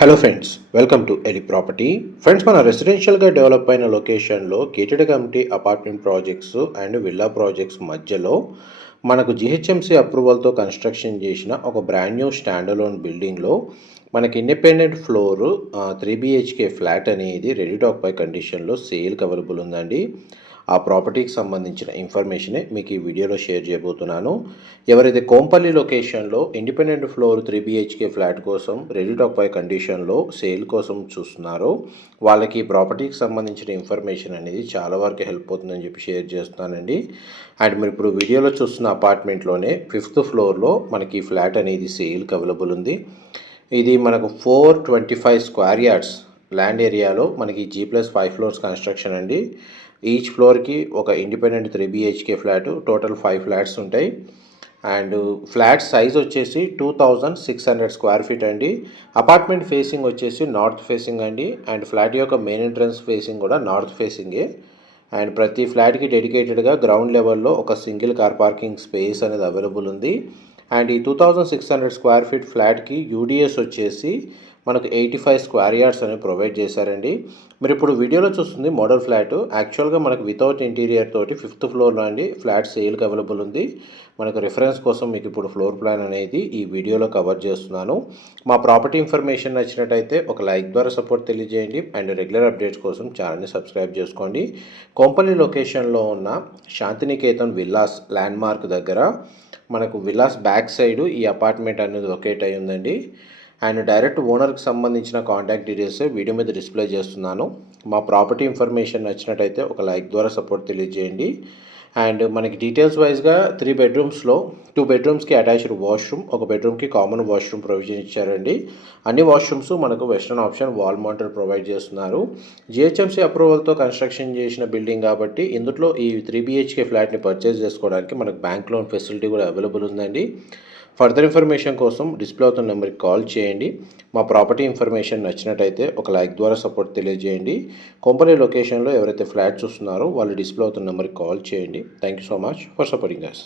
Hello friends, welcome to Eli property. Friends, మన రెసిడెన్షియల్గా develop అయిన లొకేషన్లో gated community apartment projects and villa projects మధ్యలో మనకు జిహెచ్ఎంసీ అప్రూవల్తో కన్స్ట్రక్షన్ చేసిన ఒక బ్రాండ్ న్యూ స్టాండ్ అలోన్ బిల్డింగ్లో మనకి ఇండిపెండెంట్ ఫ్లోర్ 3 BHK ఫ్లాట్ అనేది రెడీ టాక్ పై కండిషన్లో సేల్కి అవైలబుల్ ఉందండి. ఆ ప్రాపర్టీకి సంబంధించిన ఇన్ఫర్మేషనే మీకు ఈ వీడియోలో షేర్ చేయబోతున్నాను. ఎవరైతే కోంపల్లి లొకేషన్లో ఇండిపెండెంట్ ఫ్లోర్ 3 BHK ఫ్లాట్ కోసం రెడీ టాక్ పై కండిషన్లో సేల్ కోసం చూస్తున్నారో వాళ్ళకి ఈ ప్రాపర్టీకి సంబంధించిన ఇన్ఫర్మేషన్ అనేది చాలా వరకు హెల్ప్ అవుతుందని చెప్పి షేర్ చేస్తున్నానండి. అండ్ మీరు ఇప్పుడు వీడియోలో చూస్తున్న అపార్ట్మెంట్లోనే 5th ఫ్లోర్లో మనకి ఫ్లాట్ అనేది సేల్కి అవైలబుల్ ఉంది. ఇది మనకు 425 స్క్వేర్ యార్డ్స్ ల్యాండ్ ఏరియాలో మనకి G+5 ఫ్లోర్స్ కన్స్ట్రక్షన్ అండి. ఈచ్ ఫ్లోర్కి ఒక independent 3 BHK flat, total 5 flats ఉంటాయి. అండ్ ఫ్లాట్ సైజ్ వచ్చేసి 2600 స్క్వేర్ ఫీట్ అండి. అపార్ట్మెంట్ ఫేసింగ్ వచ్చేసి నార్త్ ఫేసింగ్ అండి. అండ్ ఫ్లాట్ యొక్క మెయిన్ ఎంట్రన్స్ ఫేసింగ్ కూడా నార్త్ ఫేసింగే. అండ్ ప్రతి ఫ్లాట్కి డెడికేటెడ్గా గ్రౌండ్ లెవెల్లో ఒక సింగిల్ కార్ పార్కింగ్ స్పేస్ అనేది అవైలబుల్ ఉంది. అండ్ ఈ 2600 స్క్వేర్ ఫీట్ ఫ్లాట్కి యూడిఎస్ వచ్చేసి మనకు 85 స్క్వేర్ యార్డ్స్ అని ప్రొవైడ్ చేశారండి. మీరు ఇప్పుడు వీడియోలో చూస్తుంది మోడల్ ఫ్లాట్. యాక్చువల్గా మనకు వితౌట్ ఇంటీరియర్ తోటి 5th ఫ్లోర్లో అండి ఫ్లాట్ సేల్కి అవైలబుల్ ఉంది. మనకు రిఫరెన్స్ కోసం మీకు ఇప్పుడు ఫ్లోర్ ప్లాన్ అనేది ఈ వీడియోలో కవర్ చేస్తున్నాను. మా ప్రాపర్టీ ఇన్ఫర్మేషన్ నచ్చినట్టయితే ఒక లైక్ ద్వారా సపోర్ట్ తెలియజేయండి. అండ్ రెగ్యులర్ అప్డేట్స్ కోసం ఛానల్ని సబ్స్క్రైబ్ చేసుకోండి. కోంపల్లి లొకేషన్లో ఉన్న శాంతినికేతన్ విల్లాస్ ల్యాండ్ మార్క్ దగ్గర మనకు విల్లాస్ బ్యాక్ సైడ్ ఈ అపార్ట్మెంట్ అనేది లొకేట్ అయి ఉందండి. అండ్ డైరెక్ట్ ఓనర్కి సంబంధించిన కాంటాక్ట్ డీటెయిల్స్ వీడియో మీద డిస్ప్లే చేస్తున్నాను. మా ప్రాపర్టీ ఇన్ఫర్మేషన్ నచ్చినట్టయితే ఒక లైక్ ద్వారా సపోర్ట్ తెలియజేయండి. అండ్ మనకి డీటెయిల్స్ వైజ్గా 3 బెడ్రూమ్స్లో 2 బెడ్రూమ్స్కి అటాచ్డ్ వాష్రూమ్, ఒక బెడ్రూమ్కి కామన్ వాష్రూమ్ ప్రొవిజన్ ఇచ్చారండి. అన్ని వాష్రూమ్స్ మనకు western option wall mounted provide చేస్తున్నారు. జిహెచ్ఎంసీ అప్రూవల్తో కన్స్ట్రక్షన్ చేసిన బిల్డింగ్ కాబట్టి ఇందులో ఈ 3 BHK ఫ్లాట్ని పర్చేస్ చేసుకోవడానికి మనకు బ్యాంక్ లోన్ ఫెసిలిటీ కూడా అవైలబుల్ ఉందండి. ఫర్దర్ ఇన్ఫర్మేషన్ కోసం డిస్ప్లే అవుతున్న నెంబర్కి కాల్ చేయండి. మా ప్రాపర్టీ ఇన్ఫర్మేషన్ నచ్చినట్టయితే ఒక లైక్ ద్వారా సపోర్ట్ తెలియజేయండి. కొంపల్లి లొకేషన్లో ఎవరైతే ఫ్లాట్ చూస్తున్నారో వాళ్ళు డిస్ప్లే అవుతున్న నెంబర్కి కాల్ చేయండి. Thank you so much for supporting us.